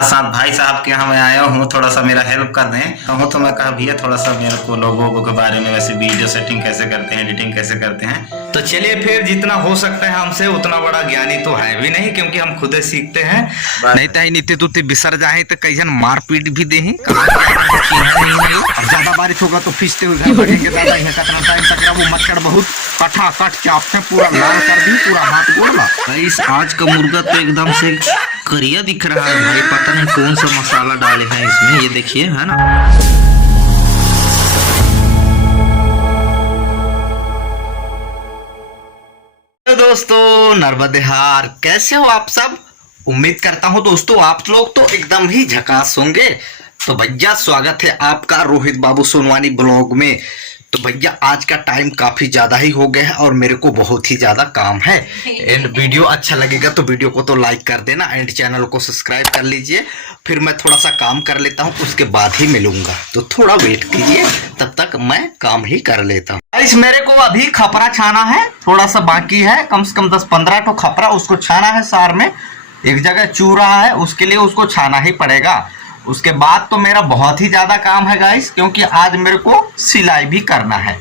साथ भाई साहब के यहाँ मैं आया हूँ, थोड़ा सा मेरा हेल्प कर दें कहूँ तो मैं कहा भैया थोड़ा सा मेरे को लोगों के बारे में वैसे वीडियो सेटिंग कैसे करते हैं, एडिटिंग कैसे करते हैं। तो चलिए फिर जितना हो सकता है हमसे उतना बड़ा ज्ञानी तो है भी नहीं, क्योंकि हम खुद सीखते हैं। नहीं तो नित्य तुत्य बिसर जाए तो कई जन मारपीट भी दे ज्यादा बारिश होगा तो फिसते हुए घर बढ़ेंगे दादा। यहाँ कितना टाइम तक वो मच्छर बहुत कटा कट चापते पूरा लाल कर दी, पूरा हाथ गोला। इस आज का मुर्गा तो एकदम से करिया दिख रहा है भाई, पता नहीं कौन सा मसाला डाले हैं इसमें, ये देखिए है ना। तो दोस्तों नर्मदेहार, कैसे हो आप सब? उम्मीद करता हूं दोस्तों आप लोग तो एकदम ही झकास होंगे। तो भैया स्वागत है आपका रोहित बाबू सोनवानी ब्लॉग में। तो भैया आज का टाइम काफी ज्यादा ही हो गया है और मेरे को बहुत ही ज्यादा काम है। एंड वीडियो अच्छा लगेगा तो वीडियो को तो लाइक कर देना एंड चैनल को सब्सक्राइब कर लीजिए। फिर मैं थोड़ा सा काम कर लेता हूँ, उसके बाद ही मिलूंगा, तो थोड़ा वेट कीजिए, तब तक मैं काम ही कर लेता हूँ। इस मेरे को अभी खपरा छाना है, थोड़ा सा बाकी है, कम से कम 10-15 तो खपरा उसको छाना है। सार में एक जगह चू रहा है, उसके लिए उसको छाना ही पड़ेगा। उसके बाद तो मेरा बहुत ही ज़्यादा काम है गाइस, क्योंकि आज मेरे को सिलाई भी करना है।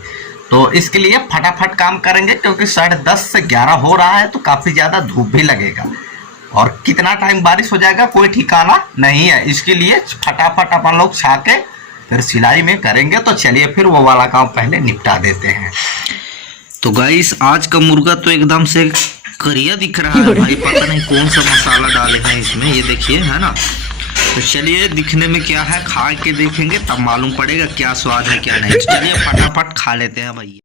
तो इसके लिए फटाफट काम करेंगे, क्योंकि 10:30 से 11 हो रहा है, तो काफ़ी ज़्यादा धूप भी लगेगा और कितना टाइम बारिश हो जाएगा कोई ठिकाना नहीं है। इसके लिए फटाफट अपन लोग छा के फिर सिलाई में करेंगे। तो चलिए फिर वो वाला काम पहले निपटा देते हैं। तो गाइस आज का मुर्गा तो एकदम से करिया दिख रहा है भाई, पता नहीं कौन सा मसाला डाले हैं इसमें, ये देखिए है ना। तो चलिए दिखने में क्या है, खा के देखेंगे तब मालूम पड़ेगा क्या स्वाद है क्या नहीं। तो चलिए फटाफट खा लेते हैं भैया।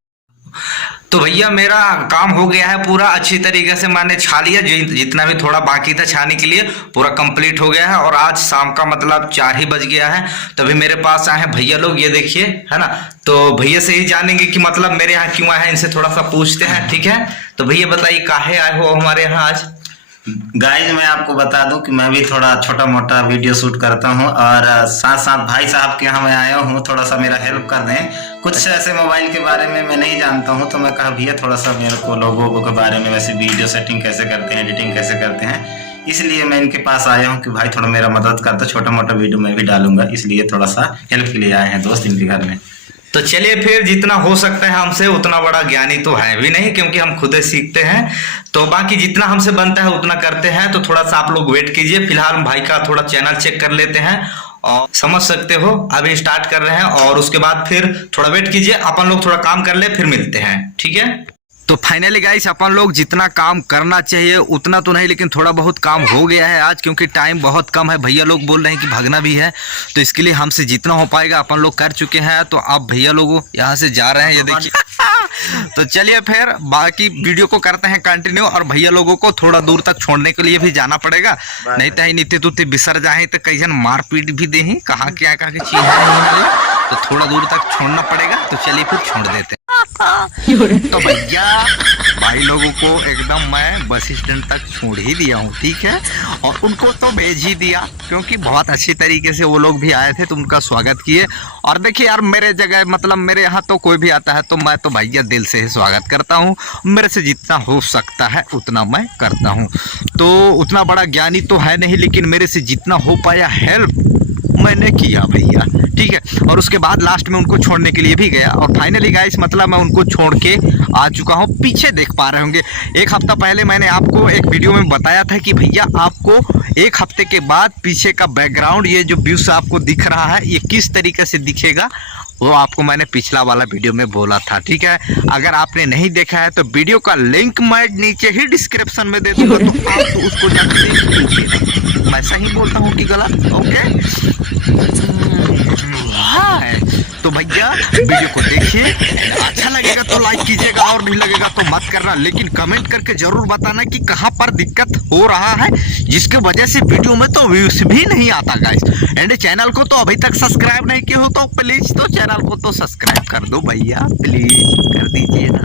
तो भैया मेरा काम हो गया है पूरा अच्छी तरीके से, मैंने छा लिया जितना भी थोड़ा बाकी था छाने के लिए, पूरा कंप्लीट हो गया है। और आज शाम का मतलब 4 ही बज गया है, तभी मेरे पास आए हैं भैया लोग, ये देखिए है ना। तो भैया से ही जानेंगे कि मतलब मेरे यहाँ क्यों आए हैं, इनसे थोड़ा सा पूछते हैं, ठीक है। तो भैया बताइए काहे आए हो हमारे यहाँ आज? गाइज मैं आपको बता दूं कि मैं भी थोड़ा छोटा मोटा वीडियो शूट करता हूं और साथ साथ भाई साहब के यहाँ मैं आया हूं, थोड़ा सा मेरा हेल्प कर दें। कुछ ऐसे मोबाइल के बारे में मैं नहीं जानता हूं, तो मैं कहा भैया थोड़ा सा मेरे को लोगों के बारे में वैसे वीडियो सेटिंग कैसे करते हैं, एडिटिंग कैसे करते हैं, इसलिए मैं इनके पास आया हूँ कि भाई थोड़ा मेरा मदद कर दो, छोटा मोटा वीडियो मैं भी डालूंगा, इसलिए थोड़ा सा हेल्प के लिए आए हैं दोस्त इनके घर में। तो चलिए फिर जितना हो सकता है हमसे उतना बड़ा ज्ञानी तो है भी नहीं, क्योंकि हम खुद सीखते हैं। तो बाकी जितना हमसे बनता है उतना करते हैं। तो थोड़ा सा आप लोग वेट कीजिए, फिलहाल हम भाई का थोड़ा चैनल चेक कर लेते हैं और समझ सकते हो अभी स्टार्ट कर रहे हैं। और उसके बाद फिर थोड़ा वेट कीजिए, अपन लोग थोड़ा काम कर ले फिर मिलते हैं, ठीक है। तो फाइनली गाइस अपन लोग जितना काम करना चाहिए उतना तो नहीं, लेकिन थोड़ा बहुत काम हो गया है आज, क्योंकि टाइम बहुत कम है। भैया लोग बोल रहे हैं कि भागना भी है, तो इसके लिए हमसे जितना हो पाएगा अपन लोग कर चुके हैं। तो अब भैया लोग यहाँ से जा रहे हैं, ये देखिए। तो चलिए फिर बाकी वीडियो को करते हैं कंटिन्यू, और भैया लोगों को थोड़ा दूर तक छोड़ने के लिए भी जाना पड़ेगा, नहीं तो नित्य तुत्य बिसर जाए तो कई जन मारपीट भी दे, कहाँ क्या कहाँ की चीज है, तो थोड़ा दूर तक छोड़ना पड़ेगा। तो चलिए फिर छोड़ देते हैं। तो भैया भाई लोगों को एकदम मैं बस स्टैंड तक छोड़ ही दिया हूँ, ठीक है। और उनको तो भेज ही दिया, क्योंकि बहुत अच्छी तरीके से वो लोग भी आए थे तो उनका स्वागत किए। और देखिए यार मेरे जगह मतलब मेरे यहाँ तो कोई भी आता है तो मैं तो भैया दिल से ही स्वागत करता हूँ, मेरे से जितना हो सकता है उतना मैं करता हूँ। तो उतना बड़ा ज्ञानी तो है नहीं, लेकिन मेरे से जितना हो पाया हेल्प मैंने किया भैया, ठीक है। और उसके बाद लास्ट में उनको छोड़ने के लिए भी गया। और फाइनली गाइस मतलब मैं उनको छोड़ के आ चुका हूँ। पीछे देख पा रहे होंगे 1 हफ्ता पहले मैंने आपको एक वीडियो में बताया था कि भैया आपको 1 हफ्ते के बाद पीछे का बैकग्राउंड, ये जो व्यूज आपको दिख रहा है ये किस तरीके से दिखेगा, वो आपको मैंने पिछला वाला वीडियो में बोला था, ठीक है। अगर आपने नहीं देखा है तो वीडियो का लिंक मैं नीचे ही डिस्क्रिप्शन में दे दूंगा, तो आप तो उसको जाकर देख लीजिए। मैं सही बोलता हूँ कि गलत? ओके हाँ। तो भैया वीडियो को देखिए, अच्छा लगेगा तो लाइक कीजिएगा और नहीं लगेगा तो मत करना, लेकिन कमेंट करके जरूर बताना कि कहाँ पर दिक्कत हो रहा है, जिसके वजह से वीडियो में तो व्यूज भी नहीं आता गाइस। एंड चैनल को तो अभी तक सब्सक्राइब नहीं किए हो तो प्लीज तो चैनल को तो सब्सक्राइब कर दो भैया, प्लीज कर दीजिए ना,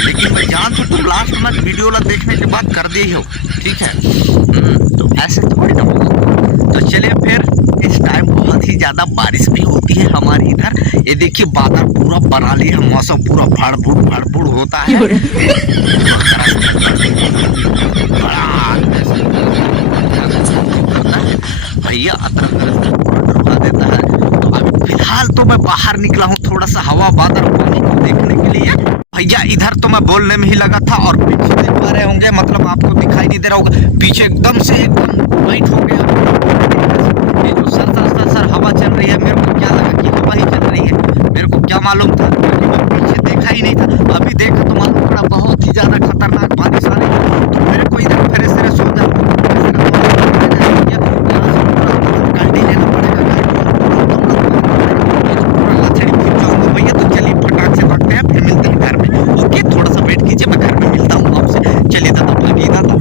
लेकिन मैं जान तो तुम लास्ट में वीडियो देखने के बाद कर दी हो, ठीक है। तो ऐसे थोड़ी ना होगा। तो चलिए फिर इस टाइम बहुत ही ज्यादा बारिश भी होती है हमारे इधर, ये देखिए बादल पूरा बना लिया, मौसम पूरा भड़बुड़ होता है। बाहर निकला हूँ थोड़ा सा हवा बादल पानी को देखने के लिए। भैया इधर तो मैं बोलने में ही लगा था और पीछे देख पा रहे होंगे, मतलब आपको दिखाई नहीं दे रहा होगा, पीछे एकदम से एकदम वाइट हो गया। ये जो सर हवा चल रही है, मेरे को क्या लगा कि हवा ही चल रही है, मेरे को क्या मालूम था, पीछे देखा ही नहीं था। अभी देखा तो मालूम पड़ा बहुत ही ज्यादा खतरनाक बारिश आ रही है। तो मेरे को इधर फ्रेश फ्रेश हो जाना, गाड़ी लेना पड़ेगा, भैया। तो चलिए फटाक से भागते हैं, फिर मिलते हैं घर में। ओके, थोड़ा सा वेट कीजिए, मैं घर में मिलता हूँ आपसे। चलिए दादा, भागी दादा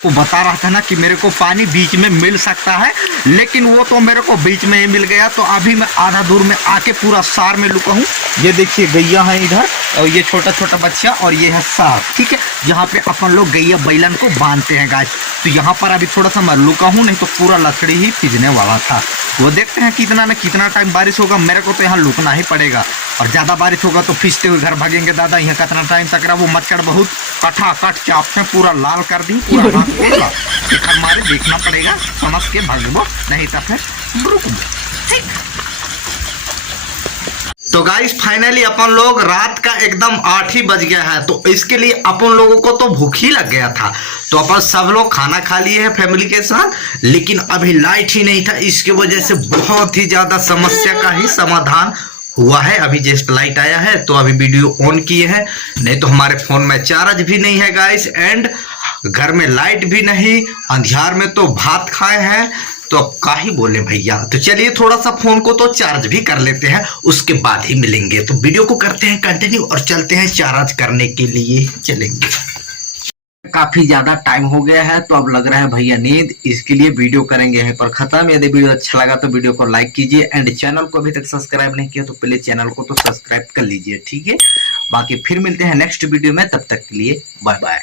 को बता रहा था ना कि मेरे को पानी बीच में मिल सकता है, लेकिन वो तो मेरे को बीच में ही मिल गया। तो अभी मैं आधा दूर में आके पूरा सार में लुका हूँ। ये देखिए गैया है इधर, और ये छोटा छोटा बच्चा, और ये है सार, ठीक है, जहाँ पे अपन लोग गैया बैलन को बांधते हैं गाइस। तो यहाँ पर अभी थोड़ा सा मैं लुका हूँ, नहीं तो पूरा लकड़ी ही पिजने वाला था। वो देखते हैं कितना टाइम बारिश होगा। मेरे को तो यहाँ लुकना ही पड़ेगा, और ज्यादा बारिश होगा तो फिसते हुए घर भागेंगे दादा। यहाँ कितना टाइम तक रहा, वो मच्छर बहुत कटाकट चापते पूरा लाल कर दी, पूरा हाथ खोला। हमारे देखना पड़ेगा, समझ के भागबो, नहीं तो फिर रुकबो, ठीक। तो गाइस फाइनली अपन लोग रात का एकदम 8 ही बज गया है। तो इसके लिए अपन लोगों को तो भूख ही लग गया था, तो अपन सब लोग खाना खा लिए हैं फैमिली के साथ, लेकिन अभी लाइट ही नहीं था। इसकी वजह से बहुत ही ज्यादा समस्या का ही समाधान हुआ है। अभी जस्ट लाइट आया है तो अभी वीडियो ऑन किए हैं, नहीं तो हमारे फोन में चार्ज भी नहीं है गाइस, एंड घर में लाइट भी नहीं, अंधियार में तो भात खाए हैं। तो अब का ही बोले भैया। तो चलिए थोड़ा सा फोन को तो चार्ज भी कर लेते हैं, उसके बाद ही मिलेंगे। तो वीडियो को करते हैं कंटिन्यू और चलते हैं चार्ज करने के लिए चलेंगे। काफी ज्यादा टाइम हो गया है, तो अब लग रहा है भैया नींद, इसके लिए वीडियो करेंगे यहीं पर खत्म। यदि वीडियो अच्छा लगा तो वीडियो को लाइक कीजिए, एंड चैनल को अभी तक सब्सक्राइब नहीं किया तो पहले चैनल को तो सब्सक्राइब कर लीजिए, ठीक है। बाकी फिर मिलते हैं नेक्स्ट वीडियो में, तब तक के लिए बाय बाय।